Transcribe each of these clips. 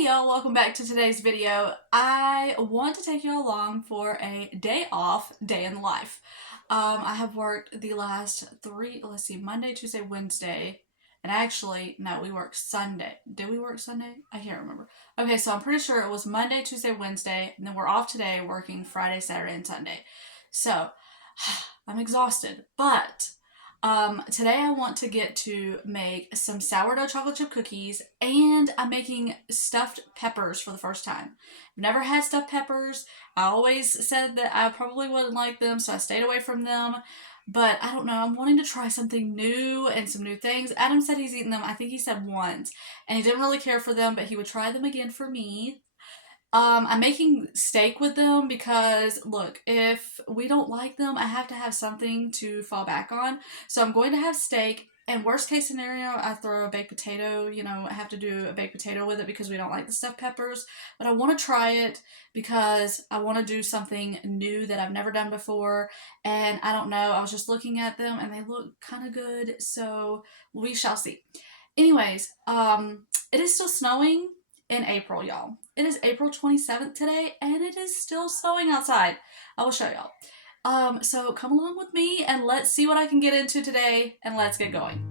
Hey y'all, welcome back to today's video. I want to take you along for a day off, day in the life. I have worked the last Monday, Tuesday, Wednesday, and actually, no, we worked Sunday. Did we work Sunday? I can't remember. Okay, so I'm pretty sure it was Monday, Tuesday, Wednesday, and then we're off today working Friday, Saturday, and Sunday. So, I'm exhausted, but today I want to get to make some sourdough chocolate chip cookies, and I'm making stuffed peppers for the first time. I've never had stuffed peppers. I always said that I probably wouldn't like them, so I stayed away from them. But I don't know, I'm wanting to try something new and some new things. Adam said he's eaten them, I think he said once, and he didn't really care for them, but he would try them again for me. I'm making steak with them because, look, if we don't like them, I have to have something to fall back on. So I'm going to have steak, and worst case scenario, I throw a baked potato. You know, I have to do a baked potato with it because we don't like the stuffed peppers. But I want to try it because I want to do something new that I've never done before. And I don't know, I was just looking at them, and they look kind of good. So we shall see. Anyways, it is still snowing in April, y'all. It is April 27th today, and it is still snowing outside. I will show y'all. So come along with me, and let's see what I can get into today, and let's get going.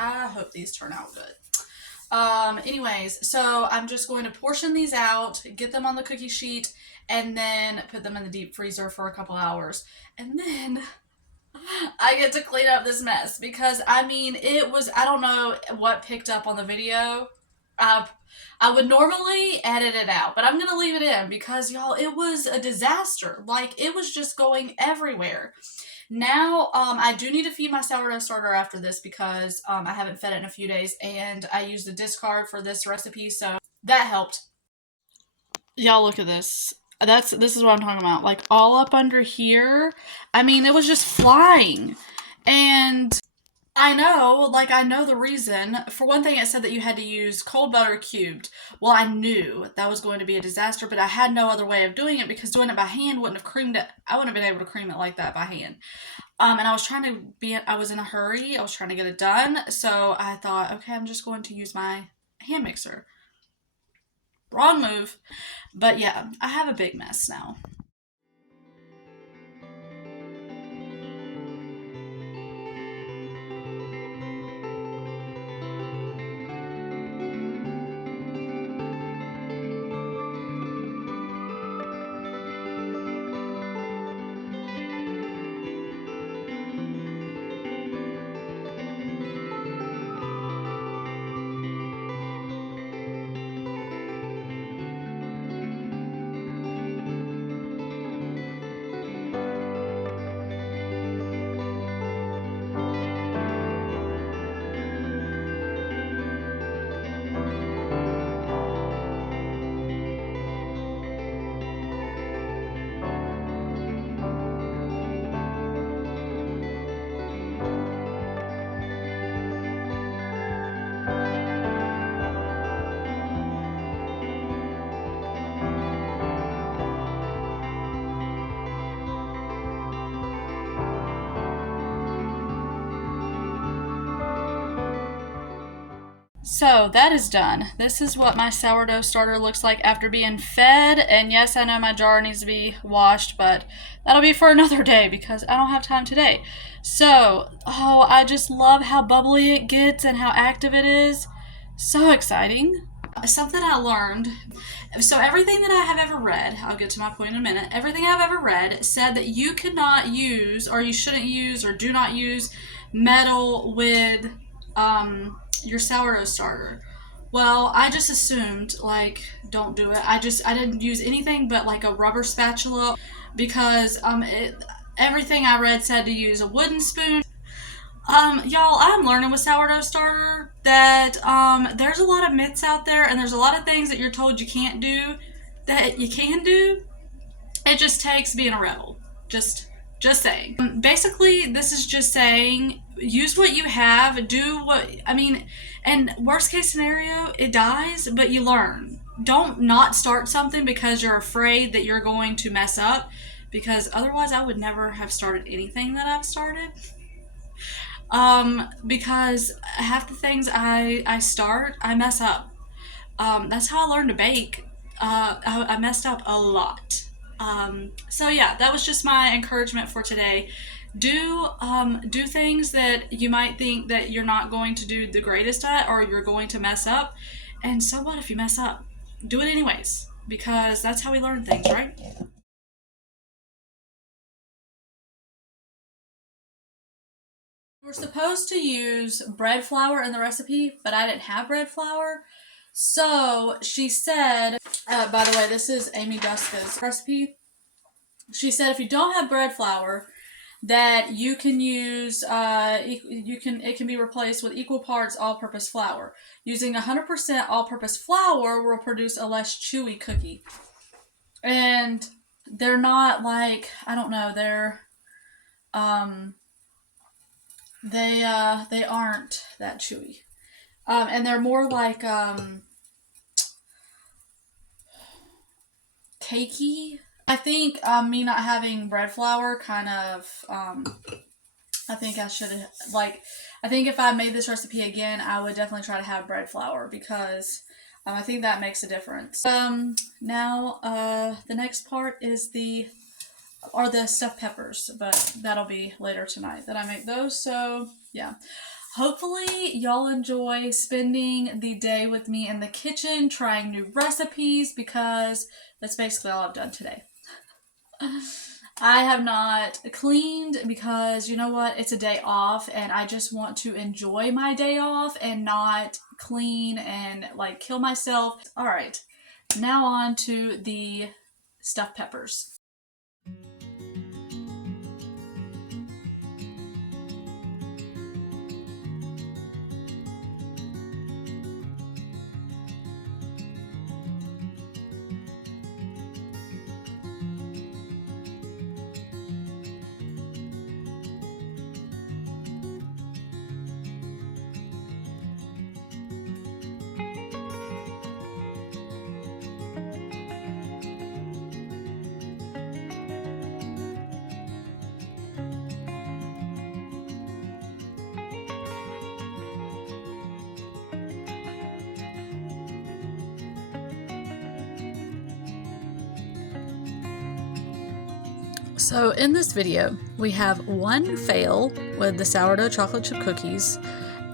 I hope these turn out good. Anyways, so I'm just going to portion these out, get them on the cookie sheet, and then put them in the deep freezer for a couple hours. And then I get to clean up this mess because, I mean, I don't know what picked up on the video. I would normally edit it out, but I'm going to leave it in because, y'all, it was a disaster. Like, it was just going everywhere. Now, I do need to feed my sourdough starter after this because I haven't fed it in a few days, and I used a discard for this recipe, so that helped. Y'all, look at this. This is what I'm talking about. Like, all up under here, I mean, it was just flying. And I know the reason. For one thing, it said that you had to use cold butter cubed. Well, I knew that was going to be a disaster, but I had no other way of doing it because doing it by hand wouldn't have creamed it. I wouldn't have been able to cream it like that by hand. And I was in a hurry. I was trying to get it done. So I thought, okay, I'm just going to use my hand mixer. Wrong move. But yeah, I have a big mess now. So that is done. This is what my sourdough starter looks like after being fed. And yes, I know my jar needs to be washed, but that'll be for another day because I don't have time today. So, oh, I just love how bubbly it gets and how active it is. So exciting. Something I learned. So everything that I have ever read, I'll get to my point in a minute. Everything I've ever read said that you cannot use, or you shouldn't use, or do not use metal with your sourdough starter. Well, I just assumed, like, don't do it. I didn't use anything but like a rubber spatula because everything I read said to use a wooden spoon. Y'all, I'm learning with sourdough starter that there's a lot of myths out there, and there's a lot of things that you're told you can't do that you can do. It just takes being a rebel. Just saying. Basically, this is just saying use what you have, do what I mean, and worst case scenario, it dies, but you learn. Don't not start something because you're afraid that you're going to mess up, because otherwise I would never have started anything that I've started. Because half the things I start, I mess up. That's how I learned to bake. I messed up a lot. So yeah, that was just my encouragement for today. Do things that you might think that you're not going to do the greatest at, or you're going to mess up. And so what if you mess up? Do it anyways, because that's how we learn things, right? We're supposed to use bread flour in the recipe, but I didn't have bread flour. So she said, by the way, this is Amy Duska's recipe. She said if you don't have bread flour, that you can use, it can be replaced with equal parts all-purpose flour. Using 100% all-purpose flour will produce a less chewy cookie. And they're not like, I don't know, they aren't that chewy. And they're more like cakey. I think me not having bread flour kind of I think I should like I think if I made this recipe again, I would definitely try to have bread flour because I think that makes a difference. Now the next part is the stuffed peppers, but that'll be later tonight that I make those. So yeah. Hopefully y'all enjoy spending the day with me in the kitchen trying new recipes, because that's basically all I've done today. I have not cleaned because, you know what, it's a day off and I just want to enjoy my day off and not clean and like kill myself. All right, now on to the stuffed peppers. So in this video, we have one fail with the sourdough chocolate chip cookies,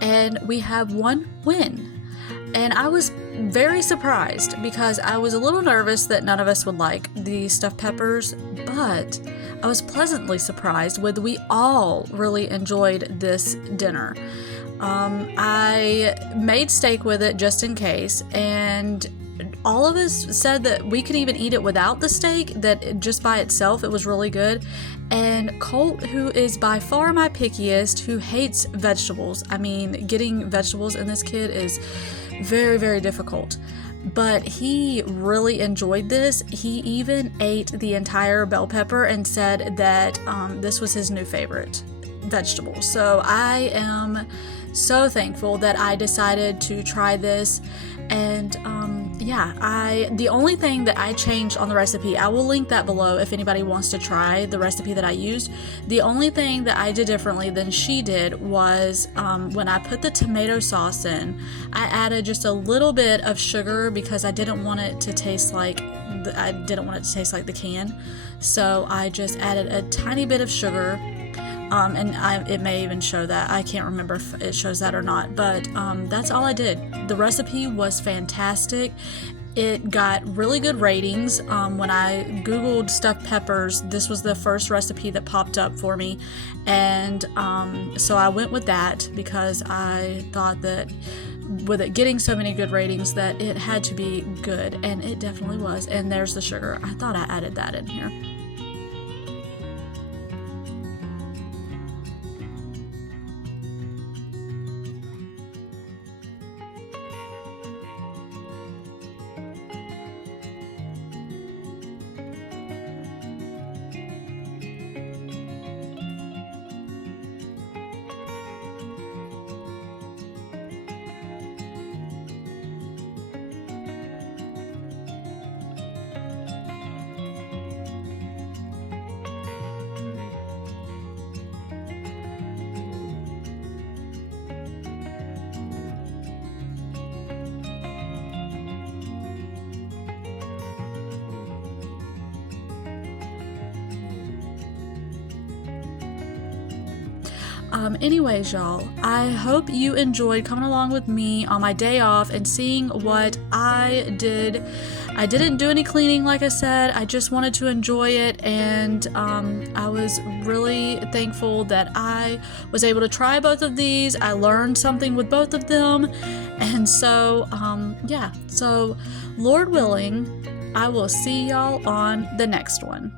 and we have one win. And I was very surprised because I was a little nervous that none of us would like the stuffed peppers, but I was pleasantly surprised with we all really enjoyed this dinner. I made steak with it just in case, and all of us said that we could even eat it without the steak, that just by itself it was really good. And Colt, who is by far my pickiest, who hates vegetables, I mean, getting vegetables in this kid is very, very difficult. But he really enjoyed this. He even ate the entire bell pepper and said that this was his new favorite vegetable. So I am so thankful that I decided to try this. And yeah, the only thing that I changed on the recipe, I will link that below if anybody wants to try the recipe that I used. The only thing that I did differently than she did was when I put the tomato sauce in, I added just a little bit of sugar because I didn't want it to taste like the can. So I just added a tiny bit of sugar. It may even show that. I can't remember if it shows that or not, but that's all I did. The recipe was fantastic. It got really good ratings. When I Googled stuffed peppers, this was the first recipe that popped up for me. And so I went with that because I thought that with it getting so many good ratings that it had to be good, and it definitely was. And there's the sugar. I thought I added that in here. Anyways, y'all, I hope you enjoyed coming along with me on my day off and seeing what I did. I didn't do any cleaning, like I said. I just wanted to enjoy it, and I was really thankful that I was able to try both of these. I learned something with both of them, and so, yeah. So, Lord willing, I will see y'all on the next one.